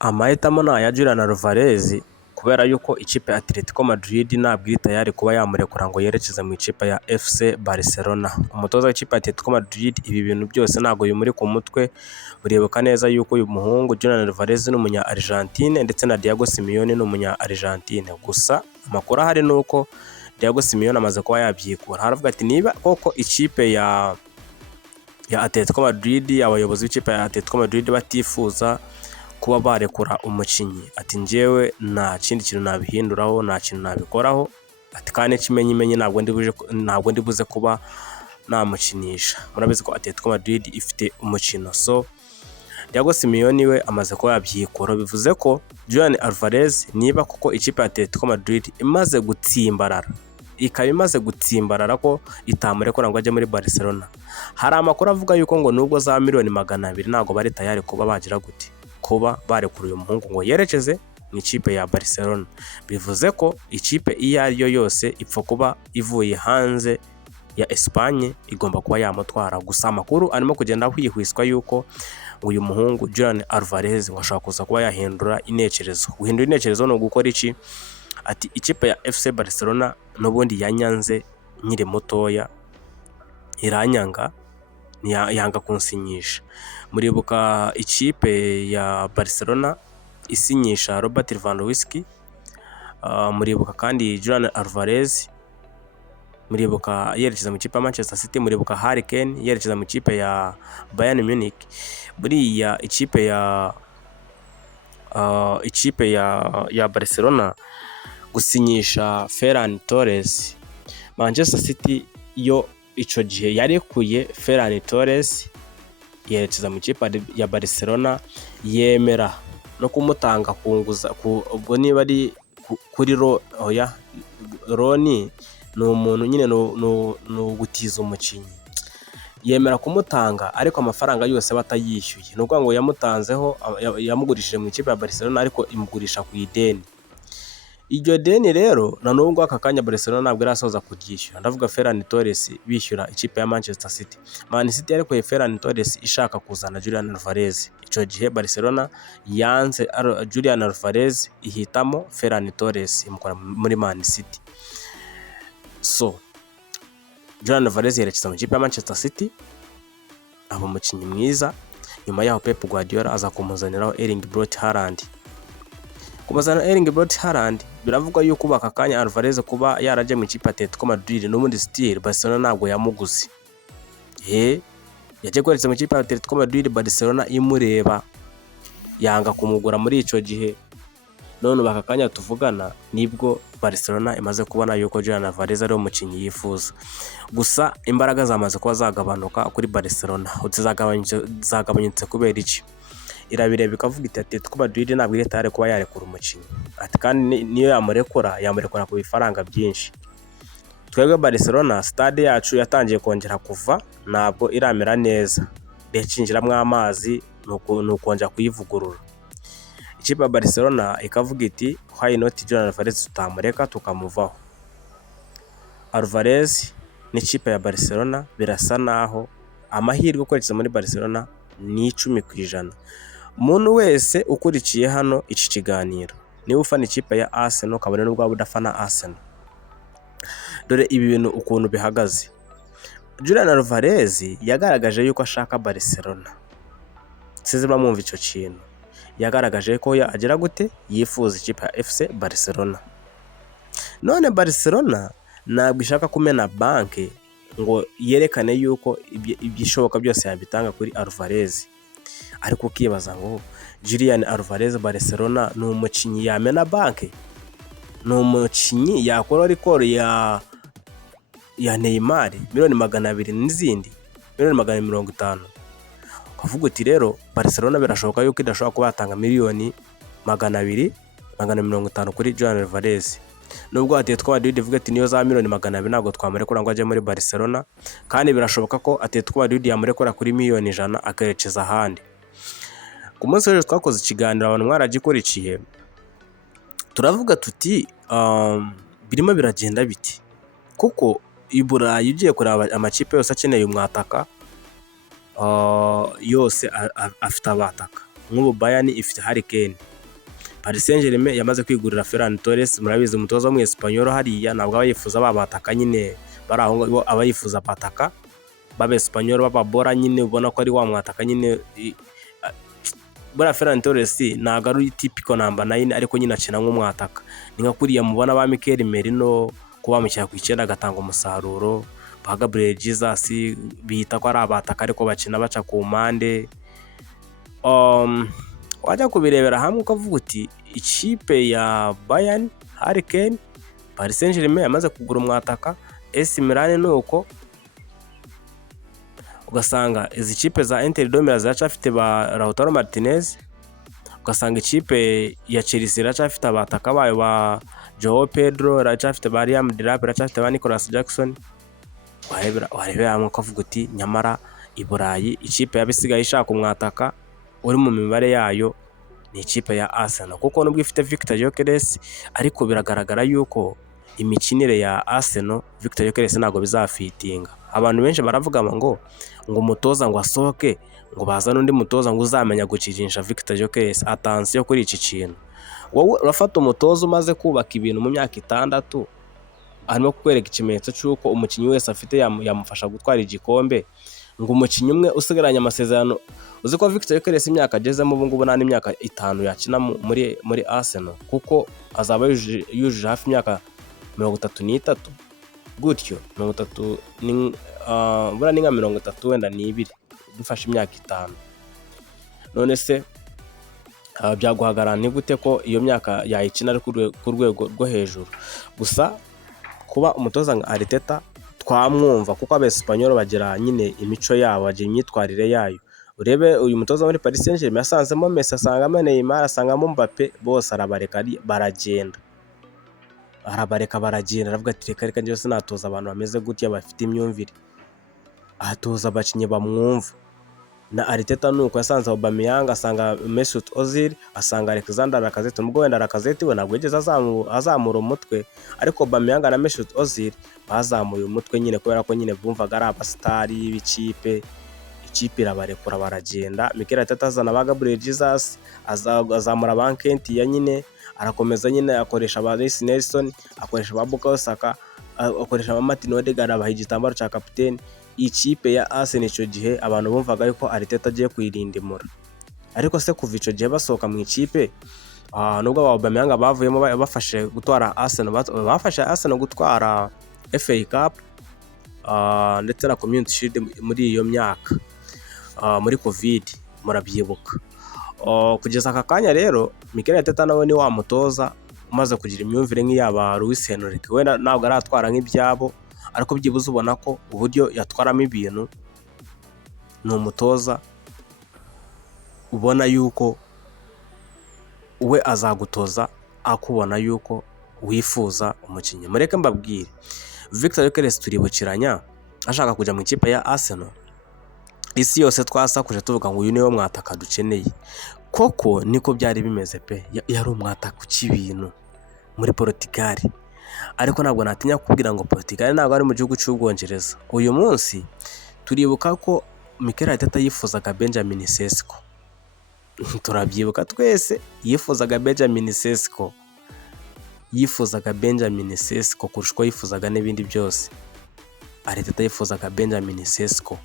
Amahitamo ni aya Julian Alvarez kubera yuko ikipe ya Atletico Madrid ntabwo iri tayari kuba yamurekura ngo yerekeze mu ikipe ya FC Barcelona. Umutoza w'ikipe ya Atletico Madrid ibi bintu byose ntabwo bimuri ku mutwe, uribuka neza yuko uyu muhungu Julian Alvarez ni umunya Argentine ndetse na Diego Simeone ni umunya Argentine. Gusa amakuru ahari ni uko Diego Simeone amaze kuba yabyikura. Haravuga ati niba koko ikipe ya Atletico Madrid, abayobozi b'ikipe ya Atletico Madrid batifuza kuba barekura umukinnyi, ati njyewe nta kindi kintu nabihinduraho, nta kintu nabikoraho, ati kandi kimenyimenyi ntabwo ndibuze kuba namukinisha. Murabizi ko Atletico Madrid ifite umukino, so Diego Simeone we amaze kuba yabyikora. Bivuze ko Julian Alvarez niba koko ikipe ya Atletico Madrid imaze gutsimbarara, ikaba imaze gutsimbarara ko itamurekura ngo ajye muri Barcelona, hari amakuru avuga yuko ngo nubwo za miliyoni 200 ntabwo bari tayari kuba bagira gute, kuba barekura uyu muhungu ngo yerekeze mu ikipe ya Barcelona. Bivuze ko ikipe iyo ari yo yose ipfa kuba ivuye hanze ya Espagne igomba kuba yamutwara. Gusa amakuru arimo kugenda hwihwiswa yuko uyu muhungu Julian Alvarez washaka kuza kuba yahindura intekerezo. Guhindura intekerezo no gukora iki? Ati ikipe ya FC Barcelona n'ubundi yanyanze nkiri mutoya, iranyanga, yanga kunsinyisha. Muribuka ikipe ya Barcelona isinyisha Robert Lewandowski, muribuka kandi Julian Alvarez, muribuka yerekeza mu ikipe ya Manchester City, muribuka Harry Kane yerekeza mu ikipe ya Bayern Munich. Buriya ikipe ya Barcelona gusinyisha Ferran Torres, Manchester City yo ico gihe yarekuye Ferran Torres yerekeza mu ikipe ya Barcelona, yemera no kumutanga kunguza ubwo niba ari kuri Roni ni umuntu nyine no gutiza umukinnyi, yemera kumutanga ariko amafaranga yose batayishyuye. Ni ukuvuga ngo yamutanzeho, yamugurishije mu ikipe ya Barcelona ariko imugurisha ku ideni. Iryo deni rero na nubwo aka kanya Barcelona ntabwo irasoza kuryishyura. Ndavuga Ferran Torres bishyura ikipe ya Manchester City. Man City yarekuye Ferran Torres ishaka kuzana Julian Alvarez. Icyo gihe Barcelona yanze Julian Alvarez, ihitamo Ferran Torres imukora muri Man City. So Julian Alvarez yerekeza mu ikipe ya Manchester City, aba umukinnyi mwiza. Nyuma yaho Pep Guardiola aza kumuzaniraho Erling Braut Haaland. Kumuzana Erling Braut Haaland biravugwa yuko aka kanya Alvarez kuba yaraje mu ikipe ya Atletico Madrid n'ubundi still Barcelona ntabwo yamuguze. Yaje kwerekeza mu ikipe ya Atletico Madrid, Barcelona imureba yanga kumugura muri ico gihe. None aka kanya tuvugana nibwo Barcelona imaze kubona yuko Julian Alvarez ari umukinnyi yifuza. Gusa imbaraga zamaze kuba zagabanuka kuri Barcelona. Zagabanyutse kubera iki? Irabireba ikavuga iti Atletico Madrid ntabwo iri tayari kuba yarekura umukinnyi, ati kandi niyo yamurekura ku bifaranga byinshi. Twebwe Barcelona stade yacu yatangiye kongera kuva, ntabwo iramera neza, yacinjiramo amazi nukongera kuyivugurura. Ikipe ya Barcelona ikavuga iti why not Julian Alvarez tutamureka tukamuvaho. Alvarez n'ikipe ya Barcelona birasa naho amahirwe kwerekeza muri Barcelona ni 10%. Umuntu wese ukurikiye hano iki kiganiro, niba ufana ikipe ya Arsenal kabone n'ubwo waba udafana Arsenal, dore ibi bintu ukuntu bihagaze. Julian Alvarez yagaragaje yuko ashaka Barcelona, size bamwumva icyo kintu. Yagaragaje ko agera gute, yifuza ikipe ya FC Barcelona. None Barcelona ntabwo ishaka kumena banke ngo yerekane yuko ibyishoboka byose yabitanga kuri Alvarez. Ariko ukibaza ngo Julian Alvarez Barcelona ni umukinnyi yamena banke? Ni umukinnyi yakora record ya Neymar miliyoni 200 n'izindi miliyoni 150? Ukavuga uti rero Barcelona birashoboka yuko idashobora kuba yatanga miliyoni 200, 150 kuri Julian Alvarez. Nubwo Atletico Madrid ivuga ati niyo za miliyoni 200 ntabwo twamurekura ngo ajye muri Barcelona, kandi birashoboka ko Atletico Madrid yamurekura kuri miliyoni 100 akerekeza ahandi. Ku munsi w'ejo twakoze ikiganiro abantu mwaragikurikiye, turavuga tuti birimo biragenda biti, kuko i Burayi ugiye kureba amakipe yose akeneye umwataka yose afite abataka. nk'ubu Bayern ifite Harry Kane, Paris Saint-Germain yamaze kwigurira Ferran Torres, murabizi umutoza mu Espanyol hariya ntabwo abayifuza babataka nyine bari aho ngo abayifuza bataka baba Espanyol bababora nyine ubona ko ari wa mwataka nyine bura Ferran Torres ntabwo ari typical number 9 ariko nyine akina nk'umwataka, ni nka kuriya mubona ba Mikel Merino kuba mukina ku 9 agatanga umusaruro, ba Gabriel Jesus bita ko ari abataka ariko bakina baca ku mpande. Wajya kubirebera hamwe ukavuga uti ikipe ya Bayern, Harry Kane, Paris Saint-Germain yamaze kugura umwataka, AC Milan nuko, ugasanga izi kipe za Inter de Milan zacafite ba Lautaro Martinez, ugasanga ikipe ya Chelsea iracafite abataka bayo ba Joao Pedro, iracafite ba Liam Delap, iracafite ba Nicolas Jackson. Warebera hamwe ukavuga uti nyamara i Burayi ikipe yabisigaye ishaka umwataka uri mu mibare yayo ni ikipe ya Arsenal, kuko nubwo ifite Victor Gyökeres ariko biragaragara yuko imikinire ya Arsenal Victor Gyökeres ntabwo bizafitinga. Abantu benshi baravuga ngo umutoza ngo asohoke ngo bazane undi mutoza ngo uzamenya gucijinsha Victor Gyökeres. Attention kuri iki kintu, wowe urafata umutoza umaze kubaka ibintu mu myaka 6 arimo kukwereka ikimenyetso cy'uko umukinnyi wese afite yamufasha gutwara igikombe, ngo umukinnyi umwe usigaranye amasezerano. Uzi ko Victor Gyökeres imyaka agezemo ubu ngubu nta n'imyaka 5 yakina muri Arsenal, kuko azaba yujuje hafi imyaka 33 gutyo 30 ni bura ni nka 30 wenda ni 2 dufashe imyaka 5. None se byaguhagarana gute ko iyo myaka yayikina ari ku rwego rwo hejuru? Gusa kuba umutoza nka Arteta twamwumva kuko Abespanyol bagira nyine imico yabo, bagira imyitwarire yayo. Urebe uyu mutoza muri Paris Saint-Germain yasanzemo Messi, asangamo Neymar, asangamo Mbappe, bose arabareka baragenda. Aravuga ati reka njye sinatoza abantu bameze gutya bafite imyumvire, atoza abakinyi bamwumva. Na Arteta nuko yasanze Aubameyang, asanga Mesut Ozil, asanga Alexander Lacazette. Nubwo wenda Lacazette we ntabwo yigeze azamura umutwe, ariko Aubameyang na Mesut Ozil bazamuye umutwe nyine kubera ko nyine bumvaga ari abastari b'ikipe. Ikipe irabarekura baragenda. Mikel Arteta azana ba Gabriel Jesus, azamura ba Nketiah nyine, arakomeza nyine akoresha ba Reece Nelson, akoresha ba Bukayo Saka, akoresha ba Martin Odegaard, abaha igitambaro cya kapiteni. Ikipe ya Arsenal icyo gihe abantu bumvaga yuko Arteta agiye kuyirindimura, ariko se kuva icyo gihe basohoka mu ikipe, nubwo Aubameyang bavuyemo bafashe gutwara Arsenal, bafashe Arsenal gutwara FA Cup ndetse na Community Shield muri iyo myaka muri Covid, murabyibuka. Kugeza aka kanya rero Mikel Arteta nawe ni wa mutoza umaze kugira imyumvire nk'iyaba Luis Enrique, wenda ntabwo aratwara nk'ibyabo, ariko byibuze ubona ko uburyo yatwaramo ibintu ni umutoza ubona yuko we azagutoza akubona yuko wifuza umukinnyi. Mureke mbabwire, Victor Gyökeres turibukiranya ashaka kujya mu ikipe ya Arsenal, isi yose twasakuje tuvuga ngo uyu niwe mwataka dukeneye. Koko niko byari bimeze pe, yari umwataka ukibintu muri Portugal, ariko ntabwo natinya kubwira ngo Portugal ntabwo ari mu gihugu cy'Ubwongereza. Uyu munsi turibuka ko Mikel Arteta yifuzaga Benjamin Sesko, turabyibuka twese, yifuzaga Benjamin Sesko, kurusha uko yifuzaga n'ibindi byose. Arteta yifuzaga Benjamin Sesko.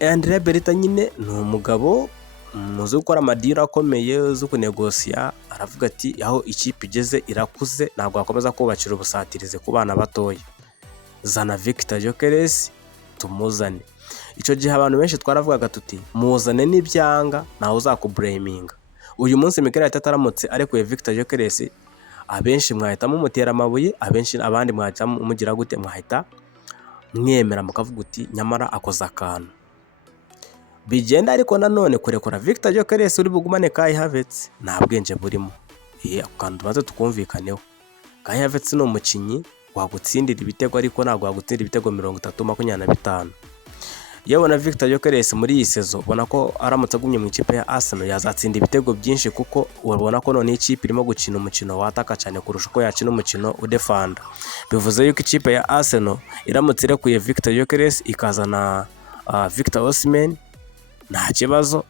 Andrea Berta nyine ni umugabo muzi gukora amadira akomeye, uzi kunegosiya. Aravuga ati aho ikipe igeze irakuze, ntabwo akomeza kubakira ubusatirize ku bana batoya, zana Victor Gyökeres tumuzane. Icyo gihe abantu benshi twaravugaga tuti muzane n'ibyanga nawe uzakublaminga. Uyu munsi Mikel Arteta aramutse arekuye Victor Gyökeres, abenshi mwahita mumutera amabuye, abandi mwahita mugira gute, mwahita mwemera mukavuga uti nyamara akoze akantu bigenda. Ariko nanone kurekura Victor Gyökeres uri bugumane Kai Havertz nta bwenge burimo. Akantu maze tukumvikaneho, Kai Havertz ni umukinnyi wagutsindira ibitego, ariko ntabwo wagutsindira ibitego 30-25. Yewe na Victor Gyökeres muri iyi sezo ubona ko aramutse agumye mu ikipe ya Arsenal yazatsinda ibitego byinshi, kuko urabona ko none ikipe irimo gukina umukino wataka cyane kurusha uko yakina umukino udefanda. Bivuze yuko ikipe ya Arsenal iramutse irekuye Victor Gyökeres ikazana Victor Osimhen nta kibazo,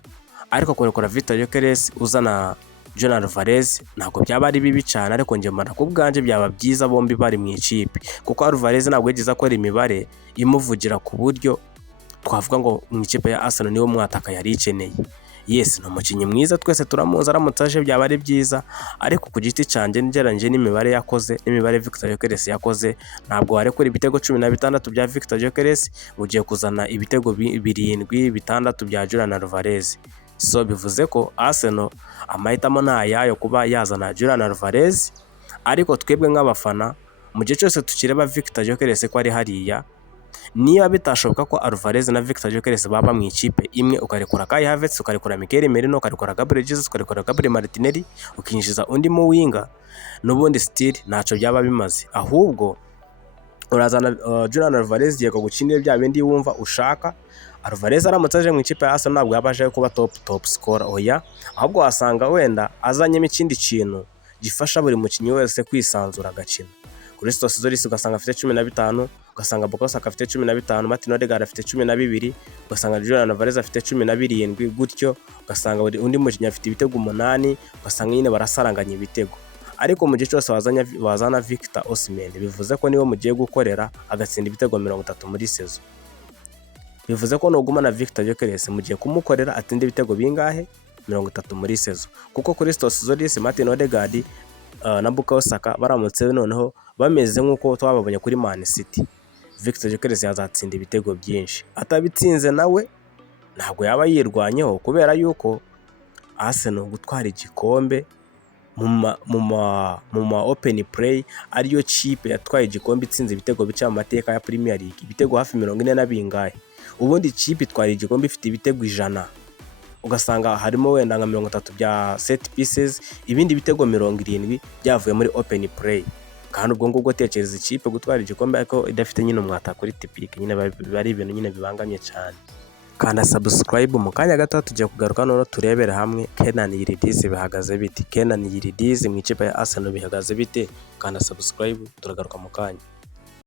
ariko kurekura Victor Gyökeres uzana Julian Alvarez ntabwo byaba ari bibi cyane, ariko njye mbona ku bwanjye byaba byiza bombi bari mu ikipe, kuko Alvarez ntabwo yagize akora imibare imuvugira ku buryo twavuga ngo mu ikipe ya Arsenal niwo mwataka yari ikeneye. Yes, ni umukinnyi mwiza, twese turamuzi, aramutse aje byaba ari byiza, ariko ku giti cyanjye ngereranyije n'imibare yakoze n'imibare Victor Gyökeres yakoze, ntabwo warekura ibitego 16 bya Victor Gyökeres ugiye kuzana ibitego 7-6 bya Julian Alvarez. So bivuze ko Arsenal amahitamo nta yayo kuba yazana Julian Alvarez, ariko twebwe nk'abafana mu gihe cyose tukireba Victor Gyökeres ko ari hariya, niba bitashoboka ko Alvarez na Victor Gyökeres baba mu ikipe imwe, ukarekura Kai Havertz, ukarekura Mikel Merino, ukarekura Gabriel Jesus, ukarekura Gabriel Martinelli, ukinjiza undi mu winga, n'ubundi still ntacyo byaba bimaze, ahubwo urazana Julian Alvarez igiye kugukinira bya bindi wumva ushaka. Alvarez aramutse aje mu ikipe ya Arsenal ntabwo yabaje kuba top scorer, oya, ahubwo wasanga wenda azanyemo ikindi kintu gifasha buri mukinnyi wese kwisanzura agakina. Christos Zolis ugasanga afite 15, ugasanga Bukayo Saka afite 15, Martin Odegaard afite 12, ugasanga Julian Alvarez afite 17, gutyo ugasanga undi mukinnyi afite ibitego 8, ugasanga nyine barasaranganya ibitego. Ariko mu gihe cyose wazana Victor Osimhen, bivuze ko niwe mugiye gukorera agatsinda ibitego 30 muri sezo. Bivuze ko nuguma na Victor Gyökeres mugiye kumukorera atinde ibitego bingahe 30 muri sezo, kuko Christos Zolis, Martin Odegaard na Bukayo Saka baramutse noneho bameze nk'uko twababonye kuri Man City, Victor Gyökeres yazatsinda ibitego byinshi. Atabitsinze nawe ntabwo yaba yirwanyeho, kubera yuko Arsenal gutwara igikombe mu ma open play ariyo kipe yatwaye igikombe itsinze ibitego bica mu mateka ya Premier League, ibitego hafi 40 na bingahe. Ubundi kipe itwara igikombe ifite ibitego 100, ugasanga harimo wenda nka 30 bya set pieces, ibindi bitego 70 byavuye muri open play. Kandi ubwo ngubwo tekereza ikipe gutwara igikombe ariko idafite nyine umwata kuri typique, nyine bari ibintu nyine bibangamye cyane. Kanda subscribe, mu kanya gato tugiye kugaruka none turebera hamwe Kenan Yildiz bihagaze bite. Kenan Yildiz mu ikipe ya Arsenal bihagaze bite? Kanda subscribe, turagaruka mu kanya.